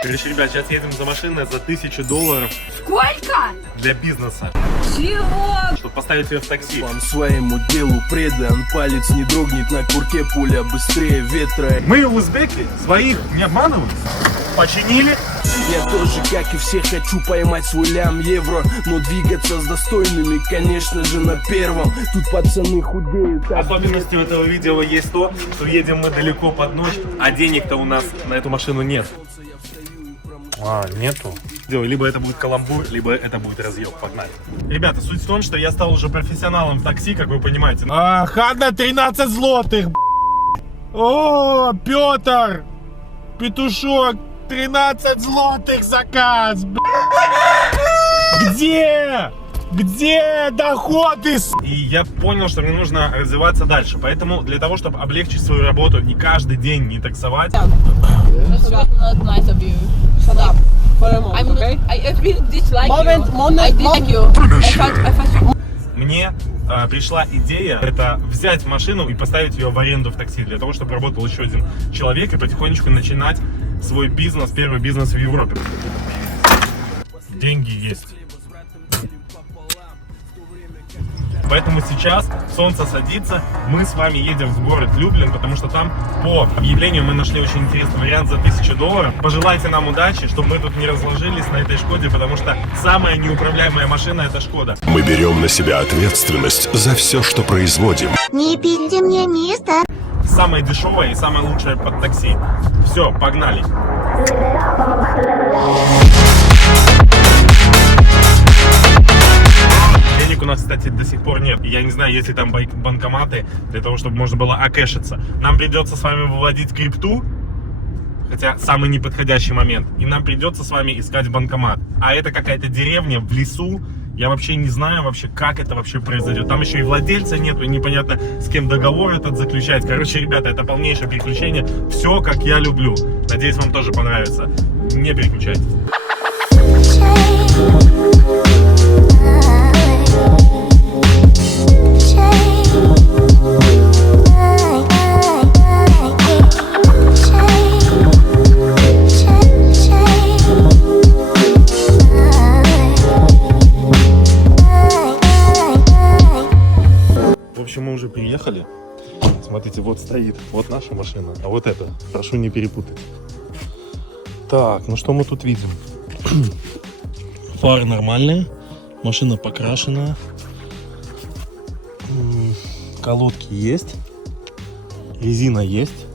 Короче, ребят, сейчас едем за машиной за $1000 Сколько? для бизнеса, Чего? чтобы поставить ее в такси. Он своему делу предан, палец не дрогнет на курке, пуля быстрее ветра. Мы, узбеки, своих не обманываем. Починили. Я тоже, как и все, хочу поймать свой лям евро, но двигаться с достойными, конечно же, на первом. Тут пацаны худеют. Особенностью этого видео есть то, что едем мы далеко под ночь, а денег-то у нас на эту машину нет. Нету. Либо это будет каламбур, либо это будет разъем. Погнали. Ребята, суть в том, что я стал уже профессионалом в такси, как вы понимаете. Хадна 13 злотых. О, Петр, петушок, 13 злотых заказ. Где? Где доходы? И я понял, что мне нужно развиваться дальше. Поэтому для того, чтобы облегчить свою работу и каждый день не таксовать, That's not nice of you. Shut up. For a moment, okay? I really dislike you. I dislike you. I thought мне пришла идея это взять машину и поставить ее в аренду в такси, для того, чтобы работал еще один человек и потихонечку начинать свой бизнес, первый бизнес в Европе. Деньги есть. Поэтому сейчас солнце садится, мы с вами едем в город Люблин, потому что там по объявлению мы нашли очень интересный вариант за $1000. Пожелайте нам удачи, чтобы мы тут не разложились на этой Шкоде, потому что самая неуправляемая машина это Шкода. Мы берем на себя ответственность за все, что производим. Не пильте мне место. Самая дешевая и самая лучшая под такси. Все, погнали. Денег у нас, кстати, до сих пор нет. Я не знаю, есть ли там банкоматы для того, чтобы можно было окэшиться. Нам придется с вами выводить крипту, хотя самый неподходящий момент. И нам придется с вами искать банкомат. А это какая-то деревня в лесу. Я вообще не знаю вообще, как это вообще произойдет. Там еще и владельца нету, и непонятно, с кем договор этот заключать. Короче, ребята, это полнейшее приключение. Все, как я люблю. Надеюсь, вам тоже понравится. Не переключайтесь. В общем, мы уже приехали. Смотрите, вот стоит, вот наша машина, а вот это, прошу не перепутать. Так, ну что мы тут видим? Фары нормальные, машина покрашена, колодки есть, резина есть.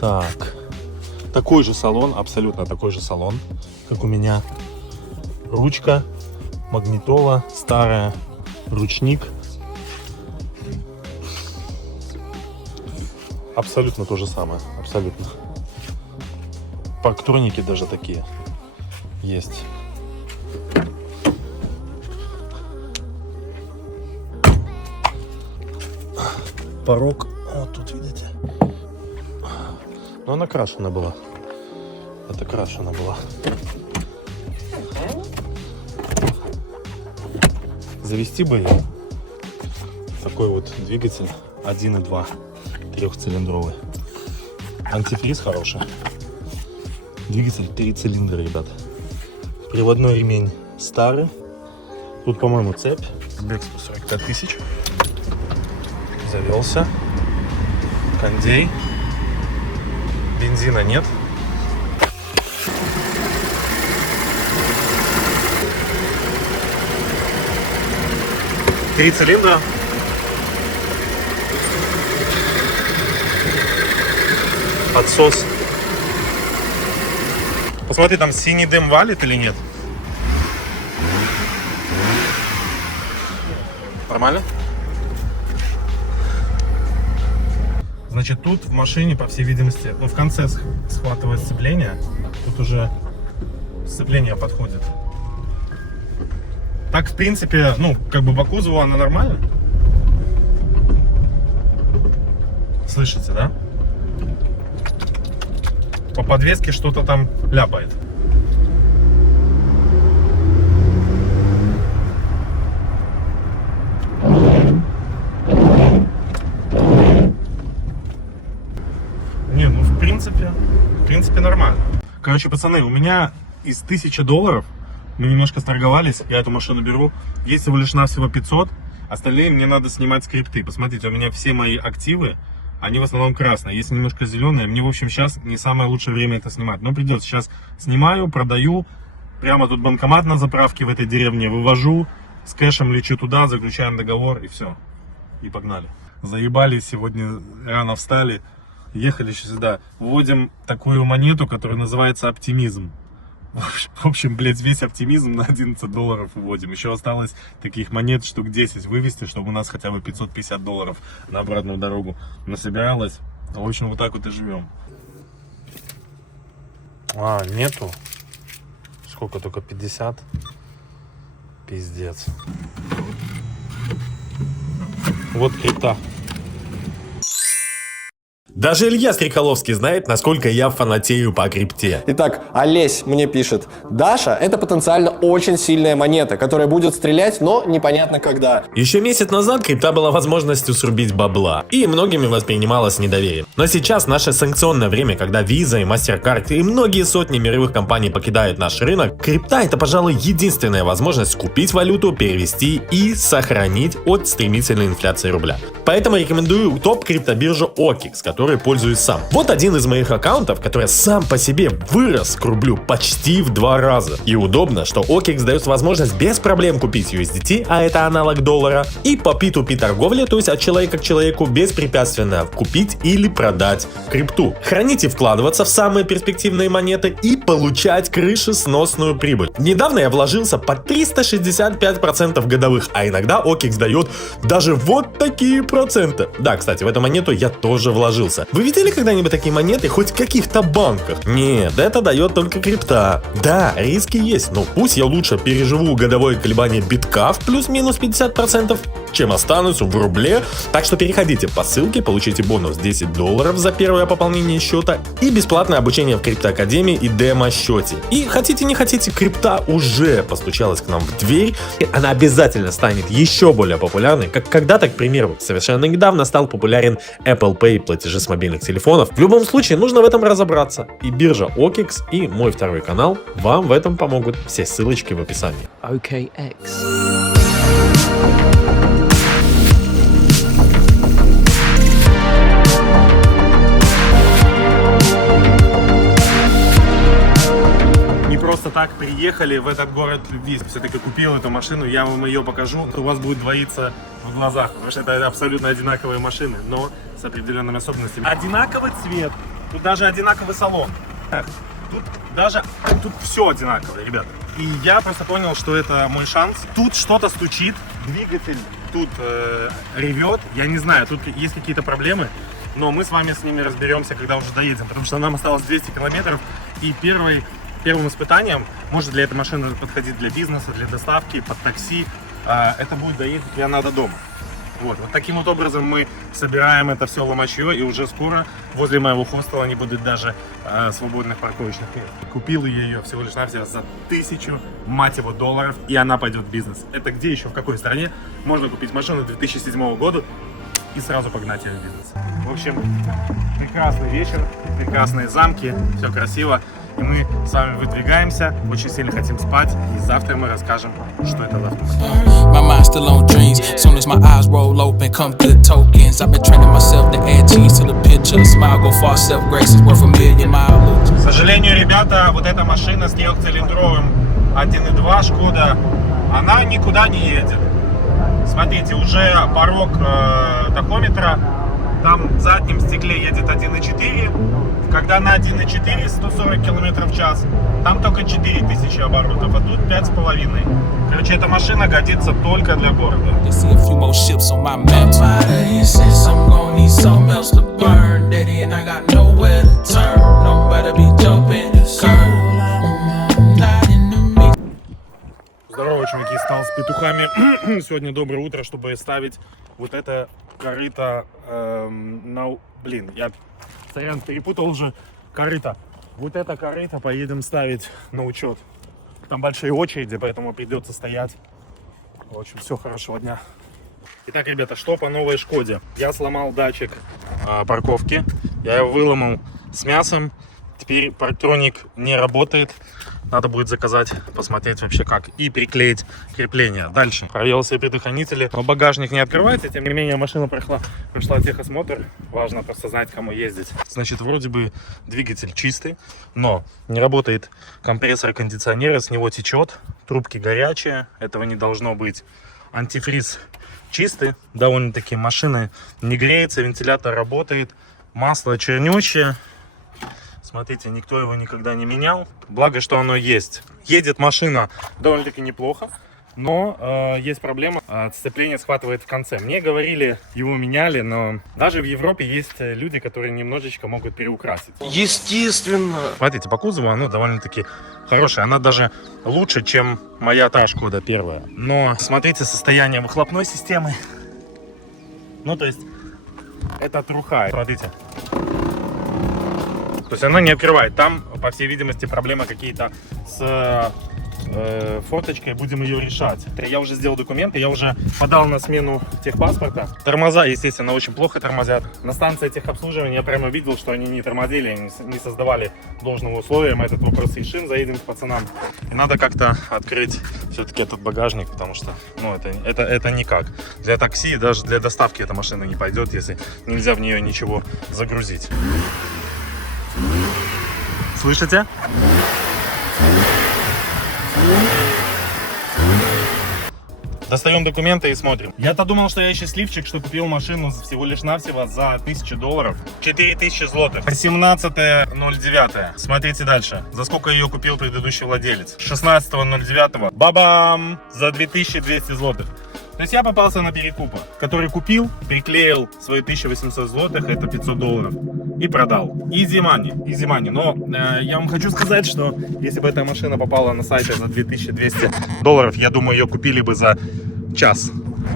Так, такой же салон, абсолютно такой же салон, как у меня. Ручка, магнитола старая, ручник. Абсолютно то же самое, абсолютно. Парктроники даже такие есть. Порог, вот тут видите. Но она крашена была. Это крашена была. Завести бы ее. Такой вот двигатель 1.2 трехцилиндровый. Антифриз хороший. Двигатель 3 цилиндра, ребят. Приводной ремень старый. Тут, по-моему, цепь с Бекспо 45 тысяч. Завелся. Кондей. Бензина нет. Три цилиндра. Подсос. Посмотри, там синий дым валит или нет? Нормально? Значит, тут в машине, по всей видимости, ну, в конце схватывает сцепление. Тут уже сцепление подходит. Так, в принципе, ну, как бы по кузову она нормально. Слышите, да? По подвеске что-то там ляпает. принципе нормально. Короче, пацаны, у меня из $1000, мы немножко сторговались, я эту машину беру, есть всего лишь навсего 500, остальные мне надо снимать скрипты. Посмотрите, у меня все мои активы, они в основном красные, есть немножко зеленые. Мне, в общем, сейчас не самое лучшее время это снимать, но придется. Сейчас снимаю, продаю, прямо тут банкомат на заправке в этой деревне, вывожу, с кэшем лечу туда, заключаем договор и все. И погнали. Заебали сегодня, рано встали, ехали еще сюда. Вводим такую монету, которая называется оптимизм. В общем, блядь, весь оптимизм на $11 вводим. Еще осталось таких монет штук 10 вывести, чтобы у нас хотя бы $550 на обратную дорогу насобиралось. В общем, вот так вот и живем. А, нету. Сколько, только 50? Пиздец. Вот крипта. Даже Илья Стреколовский знает, насколько я фанатею по крипте. Итак, Олесь мне пишет: Даша — это потенциально очень сильная монета, которая будет стрелять, но непонятно когда. Еще месяц назад крипта была возможностью срубить бабла, и многими воспринималась с недоверием. Но сейчас наше санкционное время, когда Visa и MasterCard и многие сотни мировых компаний покидают наш рынок, крипта — это, пожалуй, единственная возможность купить валюту, перевести и сохранить от стремительной инфляции рубля. Поэтому рекомендую топ-криптобиржу OKX, которой пользуюсь сам. Вот один из моих аккаунтов, который сам по себе вырос к рублю почти в 2 раза. И удобно, что OKX дает возможность без проблем купить USDT, а это аналог доллара, и по P2P торговле, то есть от человека к человеку, беспрепятственно купить или продать крипту. Хранить и вкладываться в самые перспективные монеты и получать крышесносную прибыль. Недавно я вложился по 365% годовых, а иногда OKX дает даже вот такие проценты. Да, кстати, в эту монету я тоже вложился. Вы видели когда-нибудь такие монеты хоть в каких-то банках? Нет, это дает только крипта. Да, риски есть, но пусть я лучше переживу годовое колебание битка в плюс-минус 50%, чем останусь в рубле. Так что переходите по ссылке, получите бонус $10 за первое пополнение счета и бесплатное обучение в криптоакадемии и демо-счете. И хотите не хотите, крипта уже постучалась к нам в дверь, и она обязательно станет еще более популярной, как когда-то, к примеру, совершенно недавно стал популярен Apple Pay, платежи с мобильных телефонов. В любом случае, нужно в этом разобраться. И биржа OKX, и мой второй канал вам в этом помогут. Все ссылочки в описании. OKX. Просто так приехали в этот город любви. Все-таки купил эту машину, я вам ее покажу. У вас будет двоиться в глазах, потому что это абсолютно одинаковые машины, но с определенными особенностями. Одинаковый цвет, тут даже одинаковый салон. Тут все одинаковое, ребята. И я просто понял, что это мой шанс. Тут что-то стучит, двигатель тут ревет. Я не знаю, тут есть какие-то проблемы, но мы с вами с ними разберемся, когда уже доедем, потому что нам осталось 200 километров, и первым испытанием, может для этой машины подходить для бизнеса, для доставки, под такси, это будет доехать прямо до дома. Вот таким вот образом мы собираем это все ломачье, и уже скоро возле моего хостела не будет даже свободных парковочных мест. Купил я ее всего лишь навсего за $1000, мать его, долларов, и она пойдет в бизнес. Это где еще, в какой стране можно купить машину 2007 года и сразу погнать ее в бизнес? В общем, прекрасный вечер, прекрасные замки, все красиво. И мы с вами выдвигаемся, очень сильно хотим спать, и завтра мы расскажем, что это за автомобиль. К сожалению, ребята, вот эта машина с трехцилиндровым 1.2 Шкода, она никуда не едет. Смотрите, уже порог тахометра, там в заднем стекле едет 1.4, когда на 1.4 140 км в час, там только 4000 оборотов, а тут 5,5. Короче, эта машина годится только для города. Здорово, чуваки, стал с петухами. Сегодня доброе утро, чтобы ставить вот это корыто Блин, я перепутал уже корыто. Вот это корыто поедем ставить на учет. Там большие очереди, поэтому придется стоять. В общем, все, хорошего дня. Итак, ребята, что по новой Шкоде? Я сломал датчик парковки. Я его выломал с мясом. Теперь парктроник не работает. Надо будет заказать, посмотреть вообще как. И приклеить крепление. Дальше. Проверил все предохранители. Но багажник не открывается. Тем не менее, машина прошла техосмотр. Важно просто знать, кому ездить. Значит, вроде бы двигатель чистый. Но не работает компрессор кондиционера. С него течет. Трубки горячие. Этого не должно быть. Антифриз чистый. Довольно-таки машина не греется. Вентилятор работает. Масло чернющее. Смотрите, никто его никогда не менял. Благо, что оно есть. Едет машина довольно-таки неплохо. Но есть проблема. Сцепление схватывает в конце. Мне говорили, его меняли, но даже в Европе есть люди, которые немножечко могут переукрасить. Естественно. Смотрите, по кузову оно довольно-таки хорошее. Она даже лучше, чем моя та Шкода первая. Но смотрите состояние выхлопной системы. Ну, то есть, это труха. Смотрите. То есть она не открывает. Там, по всей видимости, проблемы какие-то с форточкой. Будем ее решать. Я уже сделал документы, я уже подал на смену техпаспорта. Тормоза, естественно, очень плохо тормозят. На станции техобслуживания я прямо видел, что они не тормозили, не создавали должного условия. Мы этот вопрос решим, заедем к пацанам. И надо как-то открыть все-таки этот багажник, потому что ну, это никак. Для такси, даже для доставки эта машина не пойдет, если нельзя в нее ничего загрузить. Слышите? Достаем документы и смотрим. Я-то думал, что я счастливчик, что купил машину всего лишь навсего за $1000. 4000 злотых. 17.09. Смотрите дальше. За сколько ее купил предыдущий владелец? 16.09. Бабам! За 2200 злотых. То есть я попался на перекупа, который купил, приклеил свои 1800 злотых, это $500, и продал. Easy money. Но я вам хочу сказать, что если бы эта машина попала на сайте за $2200, я думаю, ее купили бы за час.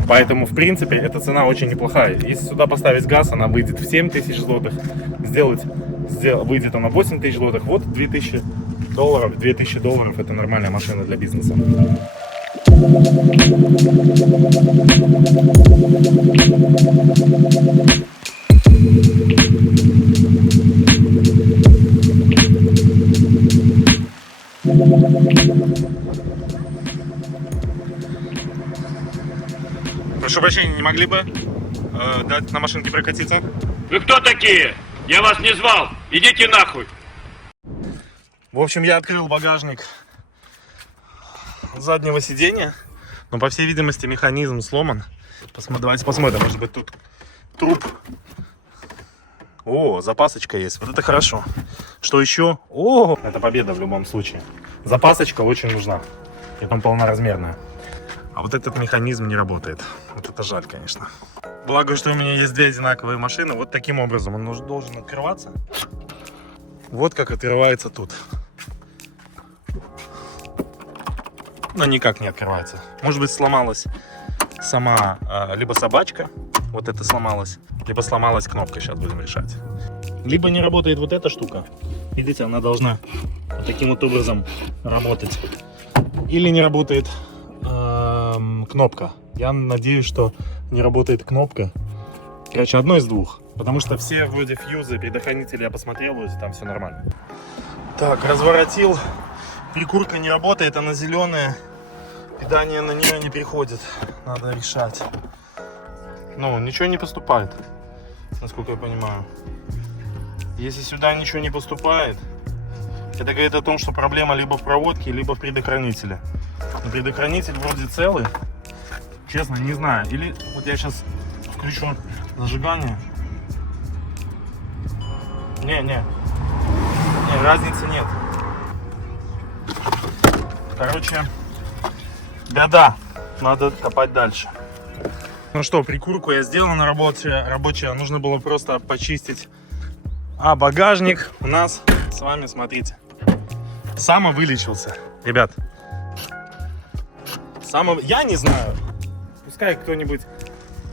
Поэтому, в принципе, эта цена очень неплохая. Если сюда поставить газ, она выйдет в 7000 злотых. Выйдет она в 8000 злотых. Вот $2000. $2000 это нормальная машина для бизнеса. Прошу прощения, не могли бы дать на машинке прокатиться? Вы кто такие? Я вас не звал. Идите нахуй. В общем, я открыл багажник заднего сиденья, но по всей видимости механизм сломан. Давайте посмотрим, может быть тут труп. О, запасочка есть, вот это хорошо. Что еще? О, это победа в любом случае. Запасочка очень нужна, и там полноразмерная. А вот этот механизм не работает. Вот это жаль, конечно. Благо, что у меня есть две одинаковые машины. Вот таким образом он должен открываться. Вот как открывается тут. Но никак не открывается. Может быть, сломалась сама либо собачка, вот это сломалась, либо сломалась кнопка, сейчас будем решать. Либо не работает вот эта штука. Видите, она должна вот таким вот образом работать. Или не работает кнопка. Я надеюсь, что не работает кнопка. Короче, одно из двух. Потому что все вроде фьюзы, предохранители я посмотрел, вроде там все нормально. Так, разворотил. Прикурка не работает, она зеленая. Питание на нее не приходит. Надо решать. Ну, ничего не поступает, насколько я понимаю. Если сюда ничего не поступает, это говорит о том, что проблема либо в проводке, либо в предохранителе. Но предохранитель вроде целый. Честно, не знаю. Или вот я сейчас включу зажигание. Не, разницы нет. Короче, беда. Надо копать дальше. Ну что, прикурку я сделал на рабочая. Нужно было просто почистить. А багажник у нас с вами, смотрите, самовылечился. Ребят, я не знаю. Пускай кто-нибудь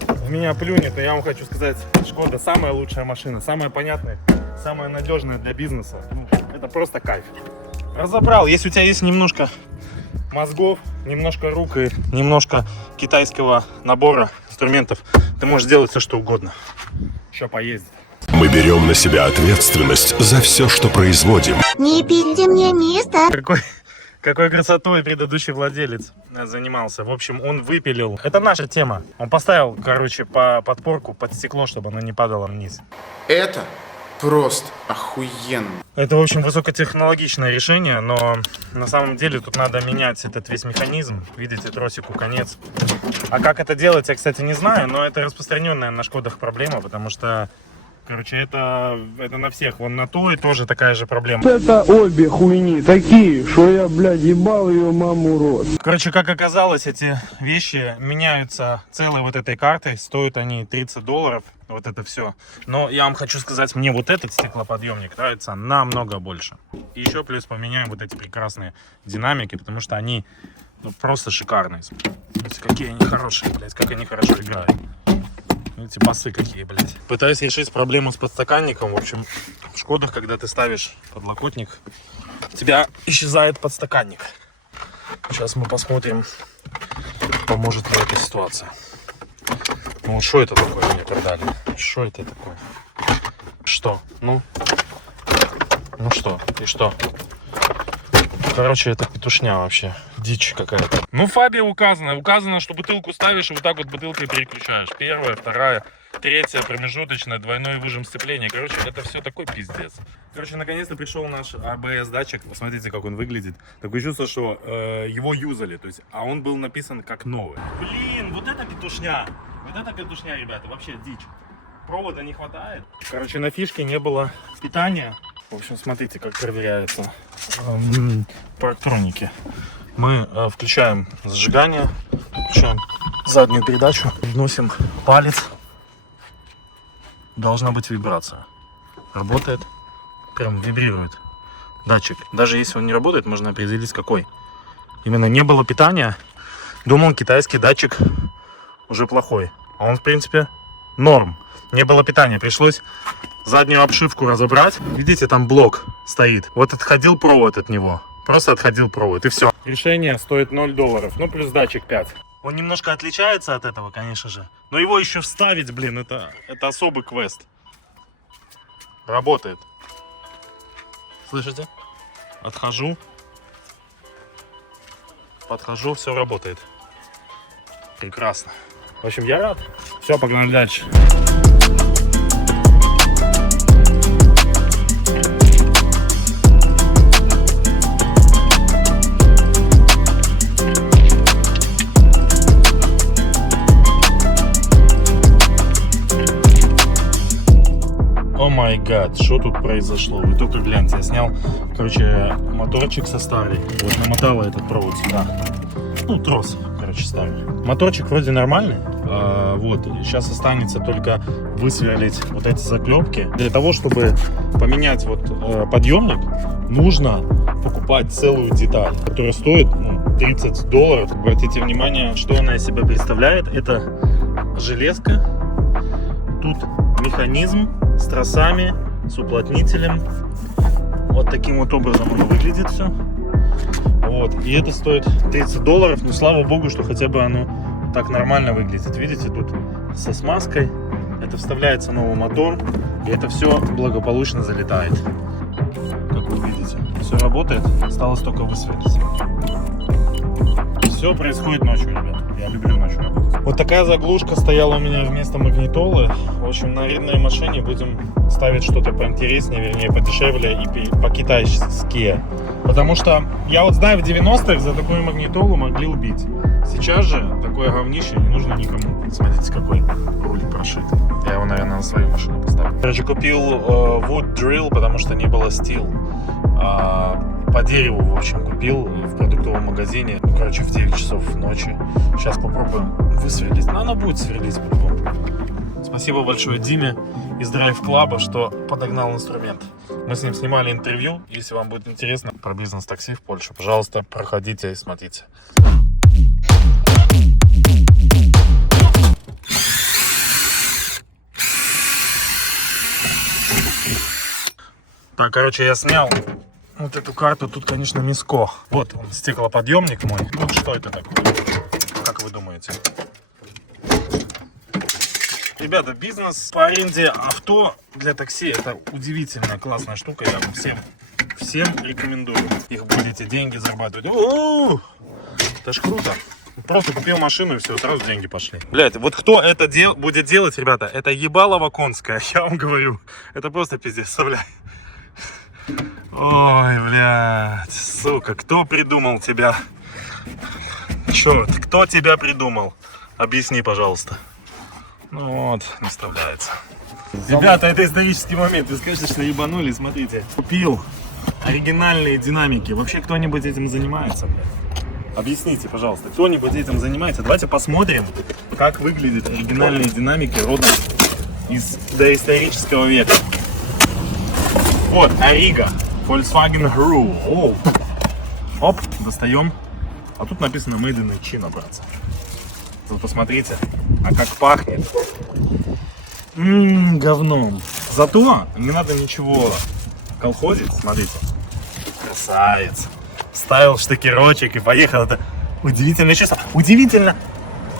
в меня плюнет, но я вам хочу сказать, Шкода самая лучшая машина, самая понятная, самая надежная для бизнеса. Это просто кайф. Разобрал. Если у тебя есть немножко мозгов, немножко рук и немножко китайского набора инструментов, ты можешь сделать все, что угодно. Еще поездить. Мы берем на себя ответственность за все, что производим. Не пильте мне место. Какой красотой предыдущий владелец занимался. В общем, он выпилил. Это наша тема. Он поставил, короче, подпорку под стекло, чтобы оно не падало вниз. Это просто охуенно. Это, в общем, высокотехнологичное решение, но на самом деле тут надо менять этот весь механизм. Видите, тросику конец. А как это делать, я, кстати, не знаю, но это распространенная на Шкодах проблема, потому что, короче, это на всех. Вон на той тоже такая же проблема. Это обе хуйни такие, что я, блядь, ебал ее маму рот. Короче, как оказалось, эти вещи меняются целой вот этой картой. Стоят они $30. Вот это все. Но я вам хочу сказать, мне вот этот стеклоподъемник нравится намного больше. И еще плюс поменяем вот эти прекрасные динамики, потому что они просто шикарные. Смотрите, какие они хорошие, блядь, как они хорошо играют. Эти басы какие, блядь. Пытаюсь решить проблему с подстаканником. В общем, в Шкодах, когда ты ставишь подлокотник, у тебя исчезает подстаканник. Сейчас мы посмотрим, поможет ли эта ситуация. Ну, что это такое мне продали? Что это такое? Что? Ну что? И что? Короче, это петушня вообще. Дичь какая-то. Ну, фабия указана. Указано, что бутылку ставишь и вот так вот бутылкой переключаешь. Первая, вторая, третья, промежуточная, двойной выжим сцепления. Короче, это все такой пиздец. Короче, наконец-то пришел наш ABS-датчик. Посмотрите, как он выглядит. Такое чувство, что его юзали. То есть, а он был написан как новый. Блин, вот это петушня. Вот это петушня, ребята. Вообще дичь. Провода не хватает. Короче, на фишке не было питания. В общем, смотрите, как проверяется по электронике. Мы включаем зажигание, включаем заднюю передачу, вносим палец. Должна быть вибрация. Работает, прям вибрирует датчик. Даже если он не работает, можно определить, какой. Именно не было питания. Думал, китайский датчик уже плохой. А он, в принципе, норм. Не было питания, пришлось заднюю обшивку разобрать. Видите, там блок стоит. Вот отходил провод от него. Просто отходил провод, и все. Решение стоит $0. Ну, плюс датчик 5. Он немножко отличается от этого, конечно же. Но его еще вставить, блин, это особый квест. Работает. Слышите? Отхожу. Подхожу, все работает. Прекрасно. В общем, я рад. Все, погнали дальше. О май гад, что тут произошло? Вы только гляньте, я снял, короче, моторчик со старой. Вот намотала этот провод сюда. Ну, трос, короче, старый. Моторчик вроде нормальный. Вот, сейчас останется только высверлить вот эти заклепки. Для того, чтобы поменять вот подъемник, нужно покупать целую деталь, которая стоит $30. Обратите внимание, что она из себя представляет. Это железка, тут механизм с тросами, с уплотнителем. Вот таким вот образом оно выглядит все. Вот, и это стоит $30. Но слава богу, что хотя бы оно так нормально выглядит. Видите, тут со смазкой. Это вставляется новый мотор. И это все благополучно залетает. Как вы видите, все работает. Осталось только высветить. Все происходит ночью, ребят. Я люблю ночью работать. Вот такая заглушка стояла у меня вместо магнитолы. В общем, на арендной машине будем ставить что-то поинтереснее, вернее, подешевле и по-китайски. Потому что я вот знаю, в 90-х за такую магнитолу могли убить. Сейчас же такое говнище не нужно никому. Смотрите, какой руль прошит. Я его, наверное, на свою машину поставлю. Короче, купил wood drill, потому что не было steel. По дереву, в общем, купил в продуктовом магазине. Ну, короче, в 9 часов ночи. Сейчас попробуем высверлить. Но она будет сверлить по-любому. Спасибо большое Диме из Drive Club, что подогнал инструмент. Мы с ним снимали интервью. Если вам будет интересно про бизнес-такси в Польше, пожалуйста, проходите и смотрите. Так, короче, я снял вот эту карту. Тут, конечно, миско. Вот он, стеклоподъемник мой. Вот что это такое? Как вы думаете? Ребята, бизнес по аренде авто для такси — это удивительная, классная штука. Я вам всем рекомендую. Их будете деньги зарабатывать. О-о-о! Это ж круто. Просто купил машину и все, сразу деньги пошли. Блять, вот кто это будет делать, ребята, это ебалово конское, я вам говорю. Это просто пиздец, бля. Ой, блядь, сука, кто придумал тебя? Черт, кто тебя придумал? Объясни, пожалуйста. Ну вот, не справляется. Ребята, это исторический момент. Вы скажете, что ебанули, смотрите. Купил оригинальные динамики. Вообще кто-нибудь этим занимается, блядь? Объясните, пожалуйста, кто-нибудь этим занимается? Давайте посмотрим, как выглядят оригинальные динамики родом из доисторического века. Вот, Арига, Volkswagen Gru. О. Оп, достаем. А тут написано Made in China, братцы. Вот посмотрите, а как пахнет. Говном. Зато не надо ничего колхозить, смотрите. Красавец. Ставил штекерочек и поехал. Это удивительное чувство. Удивительно,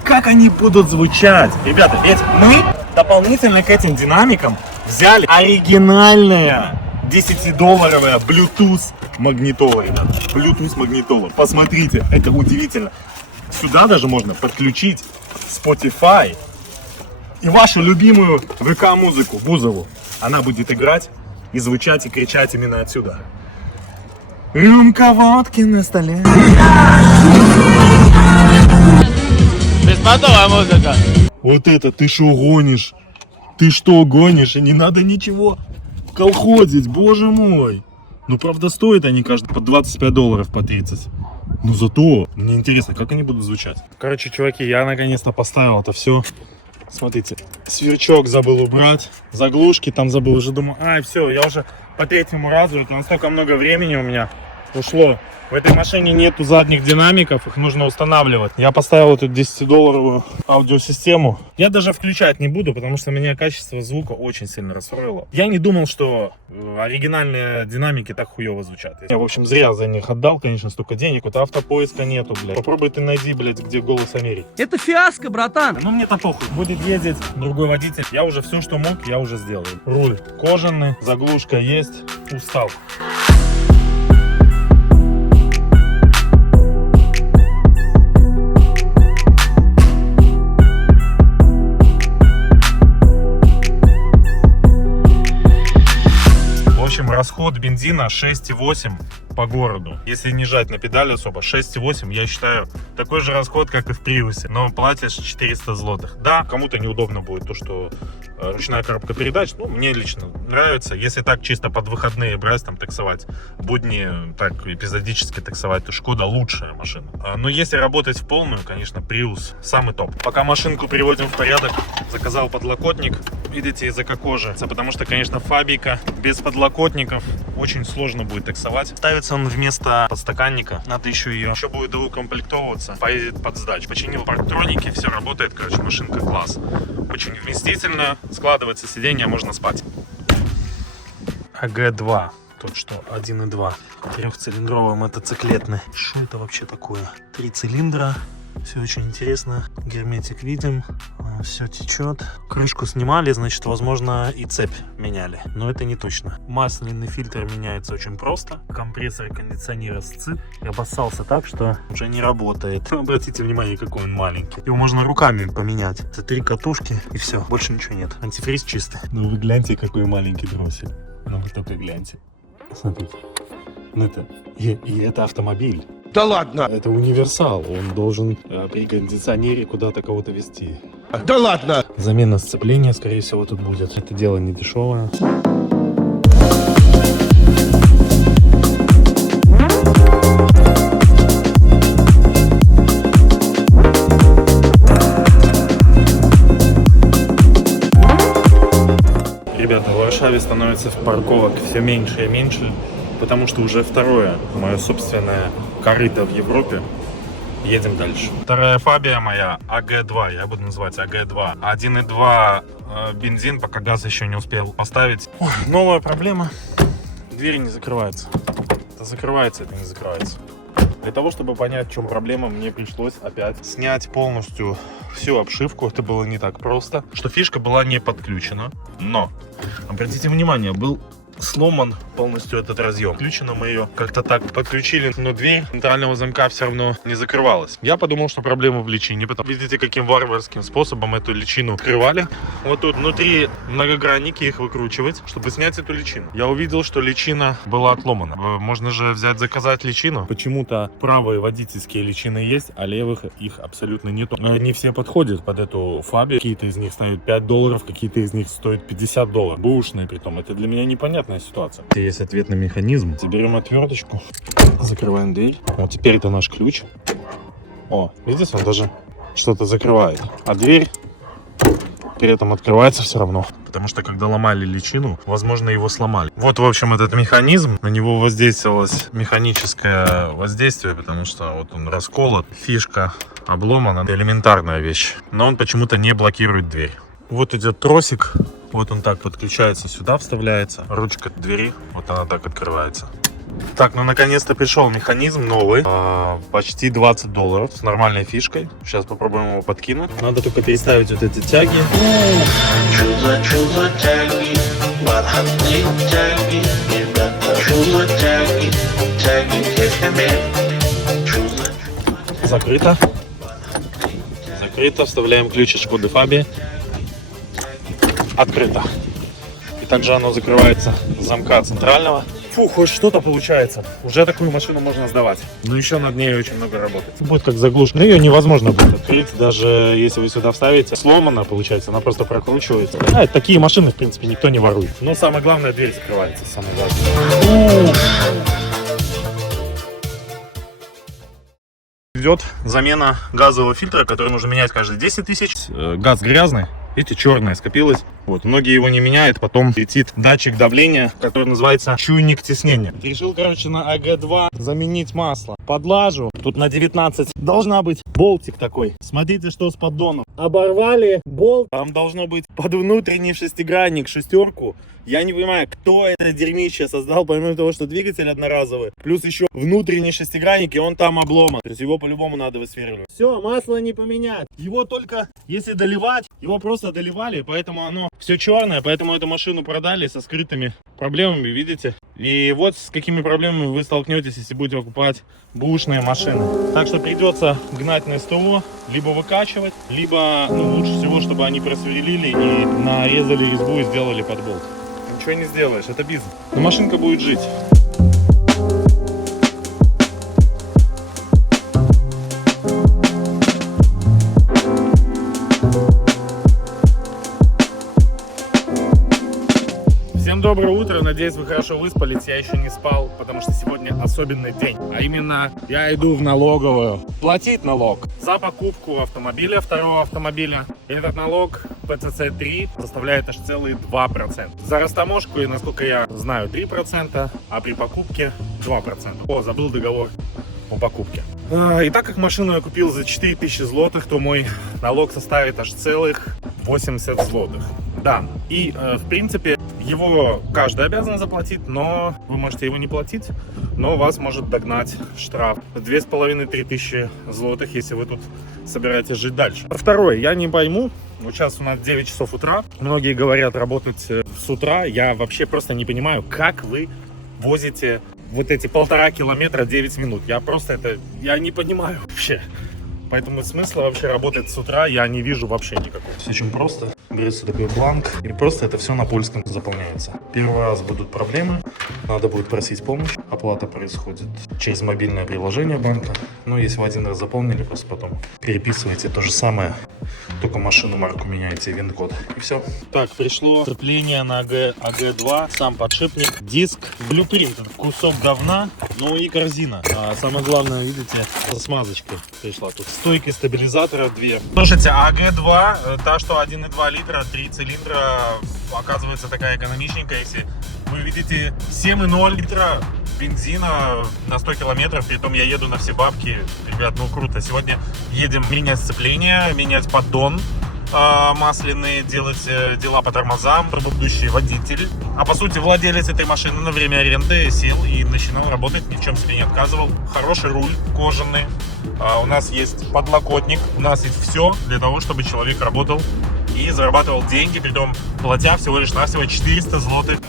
как они будут звучать. Ребята, ведь мы дополнительно к этим динамикам взяли оригинальное 10-долларовое Bluetooth магнитола, ребята. Bluetooth магнитола. Посмотрите, это удивительно. Сюда даже можно подключить Spotify и вашу любимую ВК-музыку, Бузову. Она будет играть и звучать и кричать именно отсюда. Рюмка водки на столе. Беспонтовая музыка. Вот это ты что гонишь? Ты что гонишь? И не надо ничего колхозить, боже мой. Ну правда стоят они каждый по $25, по 30. Ну зато мне интересно, как они будут звучать. Короче, чуваки, я наконец-то поставил это все. Смотрите, сверчок забыл убрать, заглушки там забыл, уже думаю, ай, все, я уже по третьему разу, это настолько много времени у меня ушло. В этой машине нету задних динамиков, их нужно устанавливать. Я поставил эту 10-долларовую аудиосистему. Я даже включать не буду, потому что меня качество звука очень сильно расстроило. Я не думал, что оригинальные динамики так хуево звучат. Я, в общем, зря за них отдал, конечно, столько денег. Вот автопоиска нету, блядь. Попробуй ты найди, блядь, где голос Америки. Это фиаско, братан. Ну мне-то похуй. Будет ездить другой водитель. Я уже все, что мог, я уже сделал. Руль кожаный, заглушка есть. Устал. В общем, расход бензина 6,8 по городу. Если не жать на педали особо, 6,8, я считаю, такой же расход, как и в Приусе. Но платишь 400 злотых. Да, кому-то неудобно будет то, что ручная коробка передач. Ну, мне лично нравится. Если так чисто под выходные брать, там, таксовать, будни, так, эпизодически таксовать, то Шкода лучшая машина. Но если работать в полную, конечно, Приус самый топ. Пока машинку приводим в порядок, заказал подлокотник. Видите, из эко-кожи. Потому что, конечно, фабика без подлокотников очень сложно будет таксовать. Ставится он вместо подстаканника. Надо еще будет доукомплектовываться. Поедет под сдачу. Починил парктроники, все работает. Короче, машинка класс. Очень вместительная. Складывается сиденье, можно спать. АГ-2. Тот, что 1.2. Трехцилиндровый мотоциклетный. Что это вообще такое? 3 цилиндра. Все очень интересно. Герметик видим. Все течет. Крышку снимали, значит, возможно, и цепь меняли. Но это не точно. Масляный фильтр меняется очень просто. Компрессор кондиционера сцит. Обоссался так, что уже не работает. Обратите внимание, какой он маленький. Его можно руками поменять. Это 3 катушки и все. Больше ничего нет. Антифриз чистый. Ну вы гляньте, какой маленький дроссель. Ну вы только гляньте. Смотрите. Ну это... И это автомобиль. Да ладно. Это универсал, он должен при кондиционере куда-то кого-то везти. Да ладно. Замена сцепления, скорее всего, тут будет. Это дело не дешевое. Ребята, в Варшаве становится парковок все меньше и меньше. Потому что уже второе мое собственное корыто в Европе. Едем дальше. Вторая фабия моя АГ-2, я буду называть АГ-2. 1.2 бензин, пока газ еще не успел поставить. Ой, новая проблема. Двери не закрываются. Это закрывается, это не закрывается. Для того, чтобы понять, в чем проблема, мне пришлось опять снять полностью всю обшивку. Это было не так просто, что фишка была не подключена. Но, обратите внимание, был сломан полностью этот разъем. Включено мы ее как-то так подключили, но дверь центрального замка все равно не закрывалась. Я подумал, что проблема в личине. Потом видите, каким варварским способом эту личину открывали. Вот тут внутри многогранники, их выкручивать, чтобы снять эту личину. Я увидел, что личина была отломана. Можно же взять, заказать личину. Почему-то правые водительские личины есть, а левых их абсолютно нету. Не все подходят под эту фаби. Какие-то из них стоят $5, какие-то из них стоят $50. Бэушные притом. Это для меня непонятно ситуация. Есть ответный механизм. Берем отверточку, закрываем дверь. Вот теперь это наш ключ. О, видите, он даже что-то закрывает. А дверь при этом открывается все равно. Потому что когда ломали личину, возможно, его сломали. Вот, в общем, этот механизм. На него воздействовалось механическое воздействие, потому что вот он расколот. Фишка обломана. Это элементарная вещь. Но он почему-то не блокирует дверь. Вот идет тросик. Вот он так подключается, сюда вставляется. Ручка двери, вот она так открывается. Так, ну наконец-то пришел механизм новый. Почти $20 с нормальной фишкой. Сейчас попробуем его подкинуть. Надо только переставить вот эти тяги. Закрыто. Закрыто. Вставляем ключ из Шкоды Фабии. Открыто. И также оно закрывается с замка центрального. Фу, хоть что-то получается. Уже такую машину можно сдавать. Но еще над ней очень много работать. Будет как заглушка. Но ее невозможно будет открыть, даже если вы сюда вставите. Сломана, получается, она просто прокручивается. Такие машины, в принципе, никто не ворует. Но самое главное, дверь закрывается. Самое важное. Идет замена газового фильтра, который нужно менять каждые 10 тысяч. Газ грязный. Видите, черное скопилось. Вот, многие его не меняют, потом летит датчик давления, который называется чуйник теснения. Решил, короче, на АГ-2 заменить масло. Подлажу. Тут на 19 должна быть болтик такой. Смотрите, что с поддоном. Оборвали болт. Там должно быть под внутренний шестигранник шестерку. Я не понимаю, кто это дерьмище создал, помимо того, что двигатель одноразовый. Плюс еще внутренний шестигранник, и он там обломан. То есть его по-любому надо высверливать. Все, масло не поменять. Его только, если доливать, его просто доливали, поэтому оно все черное. Поэтому эту машину продали со скрытыми проблемами, видите? И вот с какими проблемами вы столкнетесь, если будете покупать бэушные машины. Так что придется гнать на СТО, либо выкачивать, либо, лучше всего, чтобы они просверлили и нарезали резьбу и сделали под болт. Ничего не сделаешь, это бизнес. Но машинка будет жить. Всем доброе утро, надеюсь, вы хорошо выспались. Я еще не спал, потому что сегодня особенный день. А именно, я иду в налоговую платить налог за покупку автомобиля, второго автомобиля. И этот налог ПЦЦ-3 составляет аж целые 2%. За растаможку, насколько я знаю, 3%, а при покупке 2%. О, забыл договор о покупке. И так как машину я купил за 4000 злотых, то мой налог составит аж целых 80 злотых. Да, и в принципе его каждый обязан заплатить, но вы можете его не платить, но вас может догнать штраф 2500-3 тысячи злотых, если вы тут собираетесь жить дальше. Второе, я не пойму, вот сейчас у нас 9 часов утра, многие говорят работать с утра, я вообще просто не понимаю, как вы возите вот эти 1,5 километра 9 минут, я не понимаю вообще. Поэтому смысла вообще работать с утра я не вижу вообще никакого. Все очень просто. Берется такой бланк, и просто это все на польском заполняется. Первый раз будут проблемы, надо будет просить помощь. Оплата происходит через мобильное приложение банка. Но если вы один раз заполнили, просто потом переписываете то же самое, только машину, марку меняете, ВИН-код, и все. Так, пришло крепление на АГ-2, сам подшипник, диск, блюпринт, кусок говна, ну и корзина. А самое главное, видите, со смазочкой пришла тут. Стойки стабилизатора 2. Слушайте, АГ-2, та, что 1,2 литра, 3 цилиндра, оказывается такая экономичненькая, если вы видите 7,0 литра бензина на 100 километров, притом я еду на все бабки. Ребят, ну круто. Сегодня едем менять сцепление, менять поддон. масляные, делать дела по тормозам. Предыдущий водитель, а по сути владелец этой машины на время аренды сел и начинал работать, ни в чем себе не отказывал. Хороший руль кожаный, у нас есть подлокотник, у нас есть все для того, чтобы человек работал и зарабатывал деньги, притом платя всего лишь навсего 400 злотых.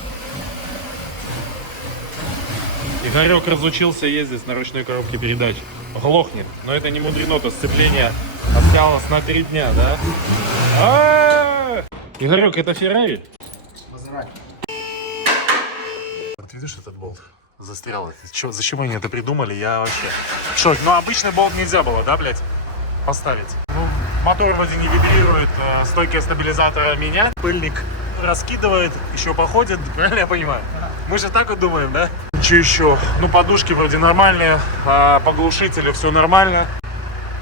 Игорек разучился ездить на ручной коробке передач. Глохнет, но это не мудрено, то сцепление осталось на 3 дня, да? Игорек, это Феррари? Вот видишь этот болт? Застрял. Зачем они это придумали? Я вообще в шоке. Ну, обычный болт нельзя было, да, блядь, поставить? Ну, мотор вроде не вибрирует, стойки стабилизатора менять, пыльник раскидывает, еще походит, правильно я понимаю? Мы же так вот думаем, да? Что еще? Ну, подушки вроде нормальные, по глушителю все нормально.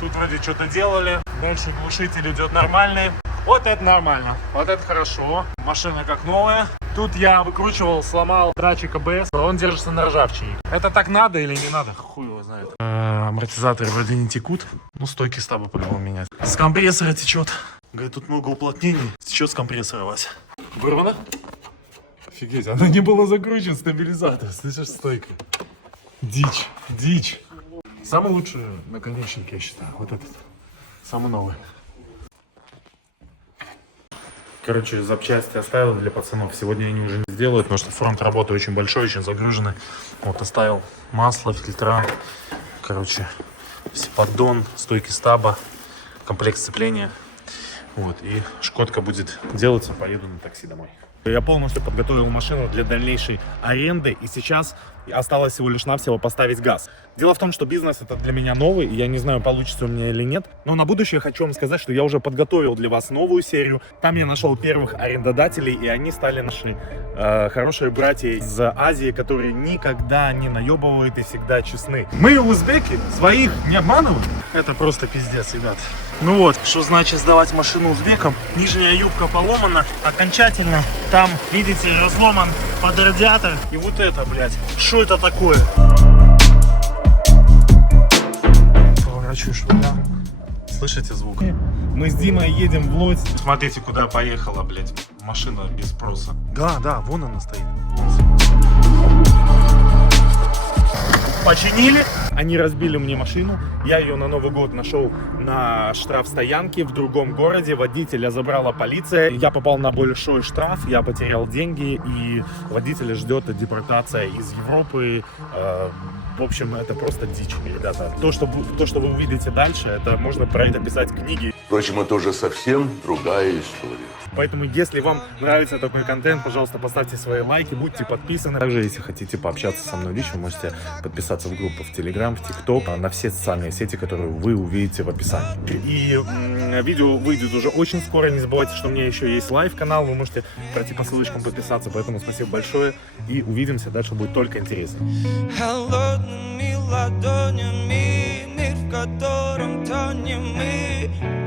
Тут вроде что-то делали. Дальше глушитель идет нормальный. Вот это нормально, вот это хорошо. Машина как новая. Тут я выкручивал, сломал датчик АБС, он держится на ржавчине. Это так надо или не надо? Хуй его знает. Амортизаторы вроде не текут. Ну, стойки стаба по-любому менять. С компрессора течет. Говорит, тут много уплотнений. Течет с компрессора, Вася. Вырвано? Офигеть, она не была закручена, стабилизатор. Слышишь, стойка. Дичь, дичь. Самый лучший наконечник, я считаю, вот этот. Самый новый. Короче, запчасти оставил для пацанов. Сегодня они уже не сделают, потому что фронт работы очень большой, очень загруженный. Вот оставил масло, фильтра. Короче, поддон, стойки стаба, комплект сцепления. Вот, и Шкодка будет делаться, поеду на такси домой. Я полностью подготовил машину для дальнейшей аренды, и сейчас осталось всего лишь навсего поставить газ. Дело в том, что бизнес это для меня новый, и я не знаю, получится у меня или нет. Но на будущее хочу вам сказать, что я уже подготовил для вас новую серию. Там я нашел первых арендодателей, и они стали наши хорошие братья из Азии, которые никогда не наебывают и всегда честны. Мы, узбеки, своих не обманываем. Это просто пиздец, ребят. Ну вот, что значит сдавать машину узбекам. Нижняя юбка поломана окончательно. Там, видите, разломан под радиатор. И вот это, блядь, что это такое? Поворачиваю швыря. Слышите звук? Мы с Димой едем в Лодзь. Смотрите, куда поехала, блядь, машина без спроса. Да, вон она стоит. Починили. Они разбили мне машину. Я ее на Новый год нашел на штрафстоянке в другом городе. Водителя забрала полиция. Я попал на большой штраф. Я потерял деньги. И водителя ждет депортация из Европы. В общем, это просто дичь, ребята. То, что вы увидите дальше, это можно про это писать книги. Впрочем, это уже совсем другая история. Поэтому, если вам нравится такой контент, пожалуйста, поставьте свои лайки, будьте подписаны. Также, если хотите пообщаться со мной лично, можете подписаться в группу в Telegram, в TikTok, на все социальные сети, которые вы увидите в описании. И видео выйдет уже очень скоро. Не забывайте, что у меня еще есть лайв-канал. Вы можете пройти по ссылочкам подписаться. Поэтому спасибо большое. И увидимся. Дальше будет только интересно. Холодными ладонями мир, в котором тонем мы.